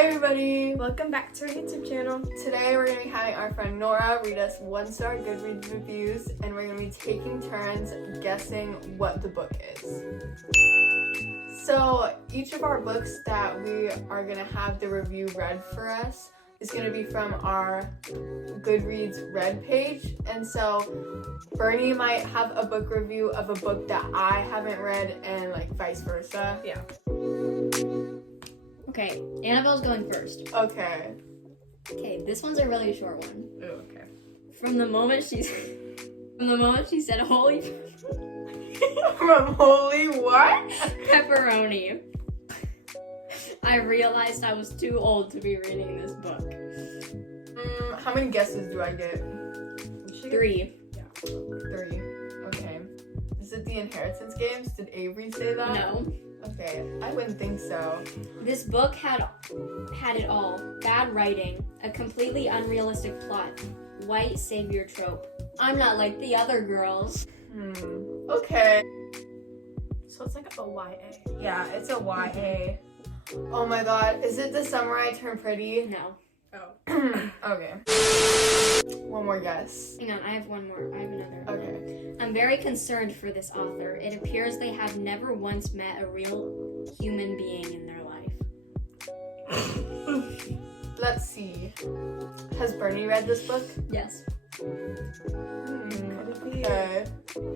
Hi everybody! Welcome back to our YouTube channel. Today we're going to be having our friend Nora read us 1-star Goodreads reviews, and we're going to be taking turns guessing what the book is. So each of our books that we are going to have the review read for us is going to be from our Goodreads read page. And so Bernie might have a book review of a book that I haven't read and like vice versa. Yeah. Okay, Annabelle's going first. Okay. Okay, this one's a really short one. Oh, okay. From the moment she said holy From holy what? pepperoni, I realized I was too old to be reading this book. How many guesses do I get? 3. Yeah. 3. Okay. Is it the Inheritance Games? Did Avery say that? No. Okay, I wouldn't think so. This book had it all. Bad writing, a completely unrealistic plot, white savior trope. I'm not like the other girls. Okay. So it's like a YA. Yeah, it's a YA. Oh my god, is it The Summer I Turned Pretty? No. Oh. Okay. One more guess. Hang on, I have one more. I have another. Okay. I'm very concerned for this author. It appears they have never once met a real human being in their life. Let's see. Has Bernie read this book? Yes. Okay.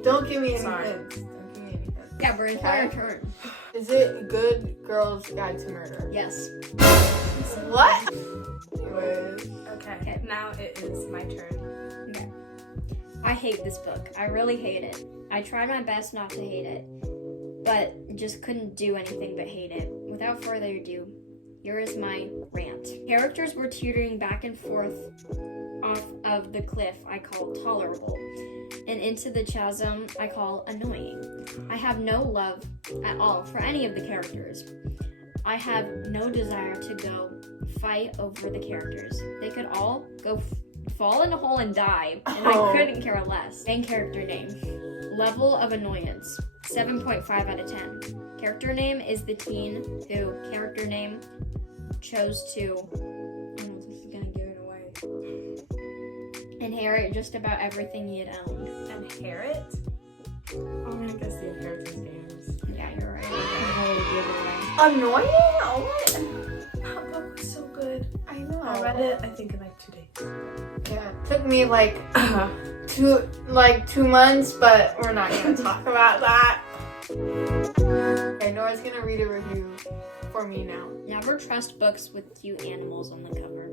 Don't give me any Sorry. hints. Don't give me any hints. Yeah, Bernie, Okay. your turn. Is it Good Girl's Guide to Murder? Yes. What? Anyways. Okay. Now it is my turn. Okay. I hate this book. I really hate it. I tried my best not to hate it, but just couldn't do anything but hate it. Without further ado, here is my rant. Characters were teetering back and forth off of the cliff I call tolerable, and into the chasm I call annoying. I have no love at all for any of the characters. I have no desire to go fight over the characters. They could all go fall in a hole and die, and I couldn't care less. Main character name. Level of annoyance. 7.5 out of 10. Character name is the teen who, character name, chose to, I don't know if this is gonna give it away, inherit just about everything he had owned. Inherit? I'm gonna guess the Inheritance Games. Yeah, you're right. Oh, give it away. Annoying? Oh my. That book was so good. I know. I read it, I think, in like 2 days. Yeah, it took me like 2 months, but we're not gonna talk about that. Okay, Nora's gonna read a review for me now. Never trust books with cute animals on the cover.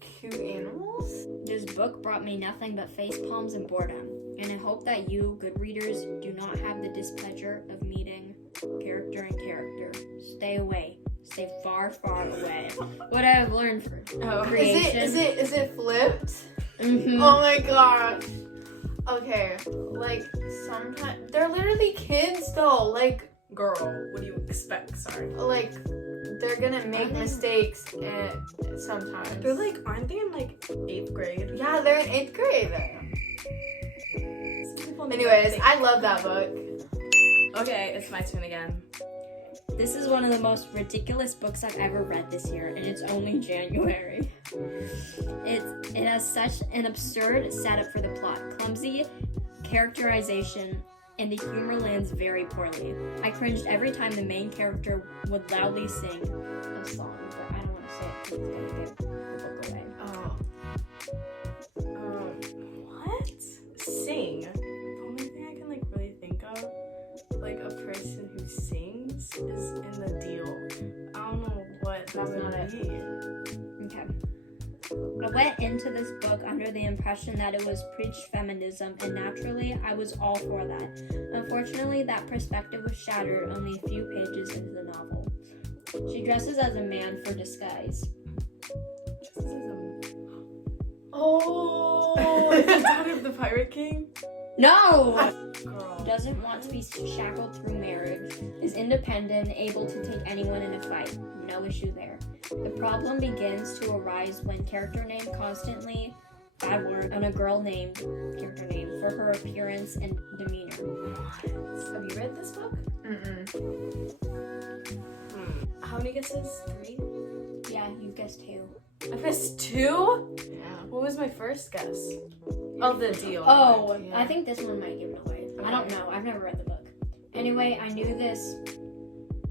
Cute animals? This book brought me nothing but face palms and boredom, and I hope that you, good readers, do not have the displeasure of meeting character and character. Stay away. Stay far, far away. What I have learned for creation. Is it flipped? Mm-hmm. Oh my gosh. Okay, like sometimes they're literally kids though. Like Girl, what do you expect? Sorry. they're gonna make mistakes and sometimes. They're like, aren't they in like 8th grade? Yeah, they're in 8th grade. Some people make Anyways, mistakes. I love that book. Okay, it's my turn again. This is one of the most ridiculous books I've ever read this year, and it's only January. It has such an absurd setup for the plot, clumsy characterization, and the humor lands very poorly. I cringed every time the main character would loudly sing a song, but I don't want to say it because it's going to give the book away. What? Sing. The only thing I can like really think of, like a person who sings, is in the deal. I don't know what that would be. Okay. I went into this book under the impression that it was preached feminism, and naturally, I was all for that. Unfortunately, that perspective was shattered only a few pages into the novel. She dresses as a man for disguise. Oh, is it Daughter of the Pirate King? No! Girl. Doesn't want to be shackled through marriage, is independent, able to take anyone in a fight. No issue there. The problem begins to arise when character name constantly bad word on a girl named character name for her appearance and demeanor. Have you read this book? Mm-mm. How many guesses? 3? You guessed 2. I guessed 2? Yeah. What was my first guess? Oh, the deal. Oh, Yeah. I think this one might give it away. I don't know. I've never read the book. Anyway, I knew this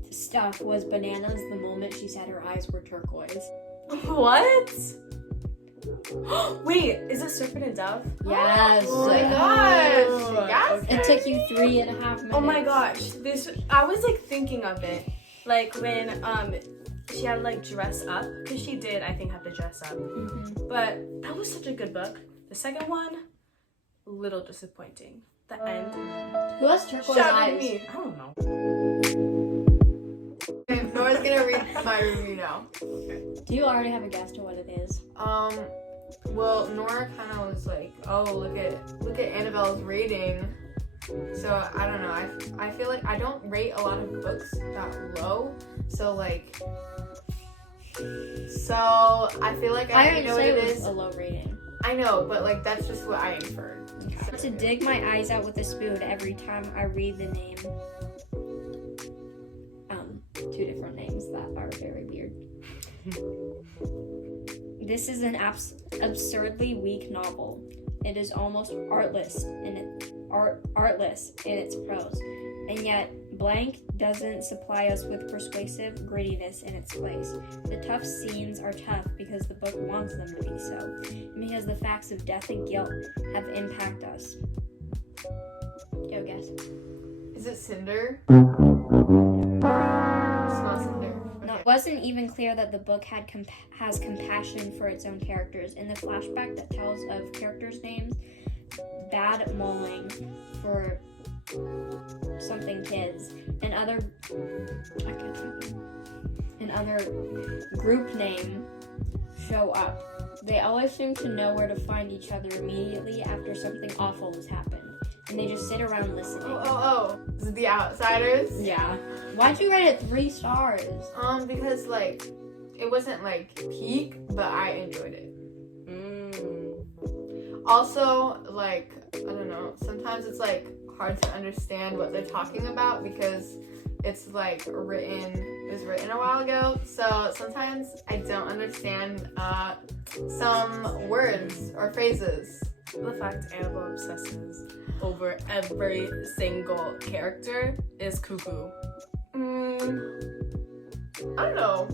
stuff was bananas the moment she said her eyes were turquoise. What? Wait, is it Serpent and Dove? Yes. Oh my gosh. Yes. It took you 3.5 minutes. Oh my gosh, I was like thinking of it, like when she had to like dress up, because she did, I think, have to dress up. Mhm. But that was such a good book. The second one, a little disappointing. The end. Who has turquoise Shout eyes? at me. I don't know. Okay, Nora's gonna read my review now. Do you already have a guess to what it is? Well, Nora kind of was like, oh, look at Annabelle's rating. So I don't know. I feel like I don't rate a lot of books that low. So I feel like I didn't know what say it it was is. a low rating. I know, but like that's just what I inferred. To dig my eyes out with a spoon every time I read the name. 2 different names that are very weird. This is an absurdly weak novel. It is almost artless in its prose, and yet blank doesn't supply us with persuasive grittiness in its place. The tough scenes are tough because the book wants them to be so, and because the facts of death and guilt have impact us. Go guess. Is it Cinder? It's not Cinder. No, it wasn't even clear that the book has compassion for its own characters. In the flashback that tells of characters' names, bad mulling for something kids, and other group name show up. They always seem to know where to find each other immediately after something awful has happened, and they just sit around listening. Oh. Is it The Outsiders? Yeah. Why'd you rate it 3 stars? Because like it wasn't like peak, but I enjoyed it. Also, like, I don't know, sometimes it's like hard to understand what they're talking about because it's like it was written a while ago. So sometimes I don't understand some words or phrases. The fact Annabelle obsesses over every single character is cuckoo. I don't know.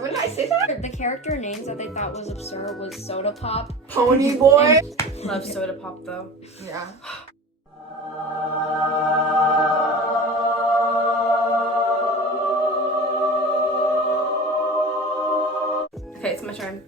When did I say that? The character names that they thought was absurd was Soda Pop. Pony Boy. Love Soda Pop though. Yeah. Okay, it's my turn.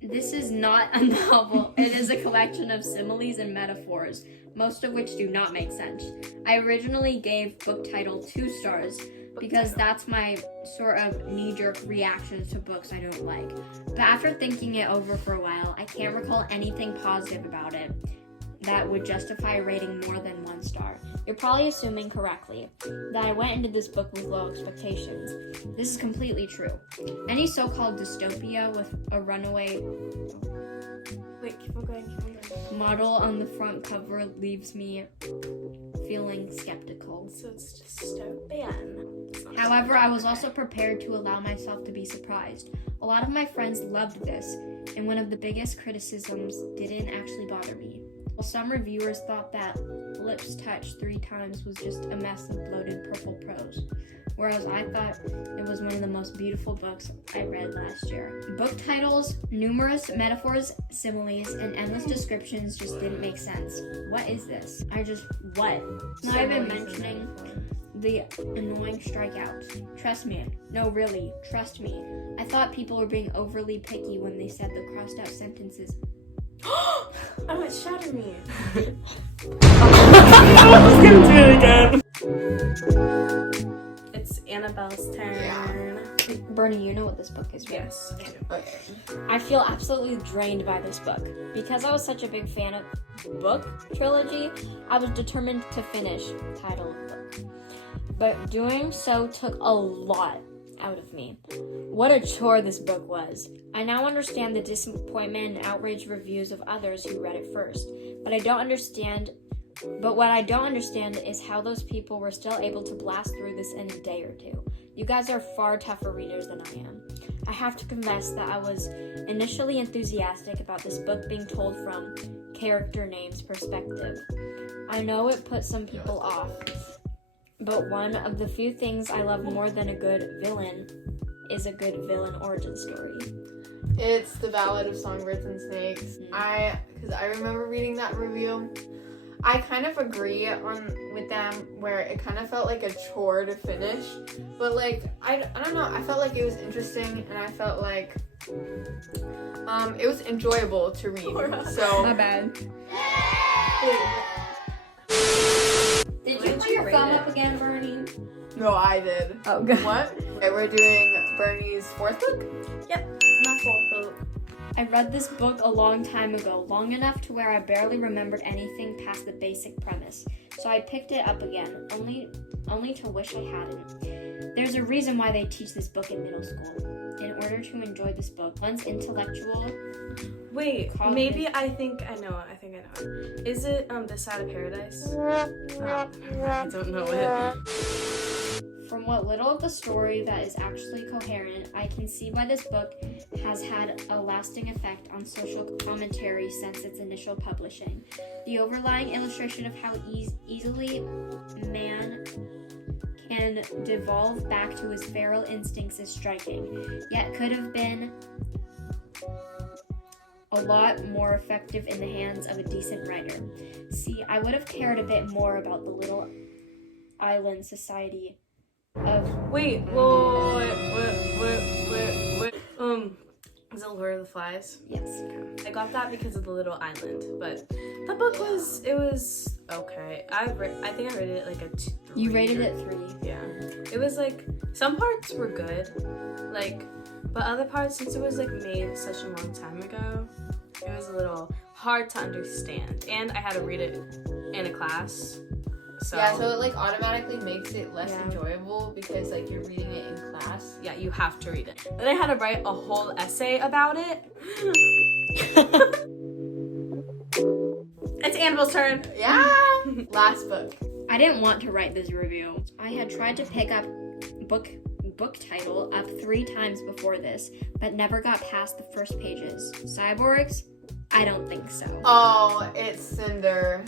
This is not a novel. It is a collection of similes and metaphors, most of which do not make sense. I originally gave book title 2 stars because that's my sort of knee-jerk reaction to books I don't like. But after thinking it over for a while, I can't recall anything positive about it that would justify rating more than 1 star. You're probably assuming correctly that I went into this book with low expectations. This is completely true. Any so-called dystopia with a runaway Wait, keep on going. model on the front cover leaves me feeling skeptical. So it's dystopian. However, I was also prepared to allow myself to be surprised. A lot of my friends loved this, and one of the biggest criticisms didn't actually bother me. Well, some reviewers thought that lips touched 3 times was just a mess of bloated purple prose, whereas I thought it was one of the most beautiful books I read last year. Book titles, numerous metaphors, similes, and endless descriptions just didn't make sense. What is this? What? Not even mentioning the annoying strikeouts. Trust me. No, really, trust me. I thought people were being overly picky when they said the crossed out sentences. Oh, it shattered me. I was gonna do it again. It's Annabelle's turn. Yeah. Bernie, you know what this book is, right? Yes. I do. Okay. I feel absolutely drained by this book. Because I was such a big fan of book trilogy, I was determined to finish title of book. But doing so took a lot out of me. What a chore this book was. I now understand the disappointment and outraged reviews of others who read it first, but I don't understand But what I don't understand is how those people were still able to blast through this in a day or two. You guys are far tougher readers than I am. I have to confess that I was initially enthusiastic about this book being told from character names perspective. I know it put some people off, but one of the few things I love more than a good villain is a good villain origin story. It's The Ballad of Songbirds and Snakes. Because I remember reading that review. I kind of agree with them where it kind of felt like a chore to finish, but like I don't know, I felt like it was interesting and I felt like it was enjoyable to read. So My bad. Did you put your thumb up again, Bernie? No, I did. Oh, good. What? Okay, we're doing Bernie's fourth book? Yep, my fourth book. I read this book a long time ago, long enough to where I barely remembered anything past the basic premise. So I picked it up again, only to wish I hadn't. There's a reason why they teach this book in middle school. In order to enjoy this book, one's intellectual... Wait, maybe I think I know it. Is it This Side of Paradise? I don't know it. From what little of the story that is actually coherent, I can see why this book has had a lasting effect on social commentary since its initial publishing. The overlying illustration of how easily man can devolve back to his feral instincts is striking, yet could have been a lot more effective in the hands of a decent writer. See, I would have cared a bit more about the little island society of... Wait. Is it Lord of the Flies? Yes. I got that because of the little island, but the book was okay. I think I rated it like a 3. You rated it 3. Yeah. It was like some parts were good, like, but other parts, since it was like made such a long time ago, it was a little hard to understand. And I had to read it in a class. So yeah, so it like automatically makes it less enjoyable because like you're reading it in class. Yeah, you have to read it. Then I had to write a whole essay about it. It's Annabelle's turn. Yeah. Last book. I didn't want to write this review. I had tried to pick up book title up 3 times before this, but never got past the first pages. Cyborgs? I don't think so. Oh, it's Cinder.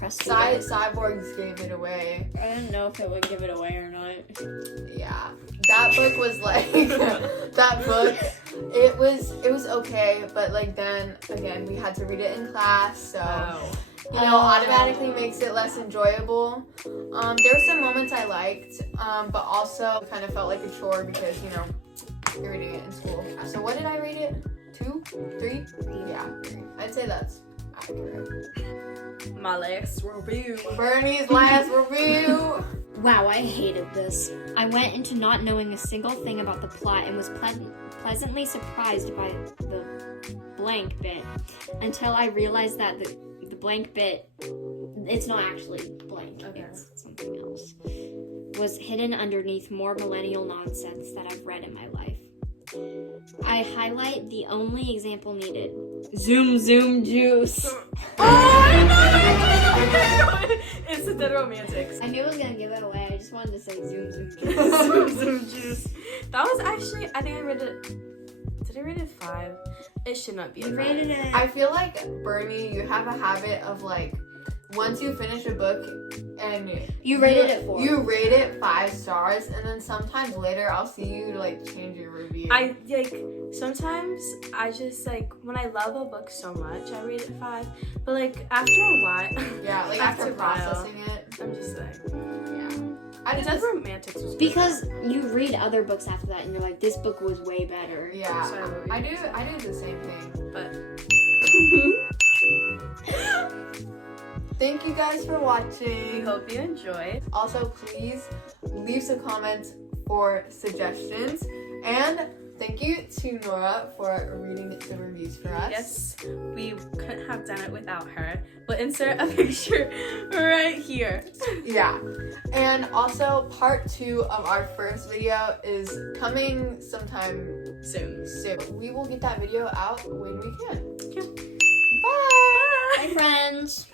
Cyborgs gave it away. I didn't know if it would give it away or not. Yeah, that book was like that book. It was okay, but like then again we had to read it in class, so you know automatically makes it less enjoyable. There were some moments I liked, but also kind of felt like a chore because you know you're reading it in school. So what did I rate it? 2, 3? Yeah, 3. I'd say that's accurate. My last review. Bernie's last review. Wow, I hated this. I went into not knowing a single thing about the plot and was pleasantly surprised by the blank bit until I realized that the blank bit, it's not actually blank, it's something else, was hidden underneath more millennial nonsense that I've read in my life. I highlight the only example needed. Zoom juice. Oh, I know it! It's the Dead Romantics. I knew I was gonna give it away. I just wanted to say zoom juice. Zoom juice. That was actually, I think I rated it. Did I rate it 5? It should not be a 5. Rated it. I feel like Bernie, you have a habit of like once you finish a book and you rated it 4. You rate it 5 stars, and then sometimes later I'll see you like change your review. I like sometimes I just like when I love a book so much I rate it 5, but like after a while, yeah, like after processing it, I'm just like I Dead Romantics was good. Because you read other books after that and you're like, this book was way better. Yeah, So I do the same thing. But thank you guys for watching. we hope you enjoyed. Also, please leave some comments for suggestions. And thank you to Nora for reading the reviews for us. Yes, we couldn't have done it without her. We'll insert a picture right here. Yeah. And also, part 2 of our first video is coming sometime Soon. soon. We will get that video out when we can. Yeah. Bye! Bye, friends.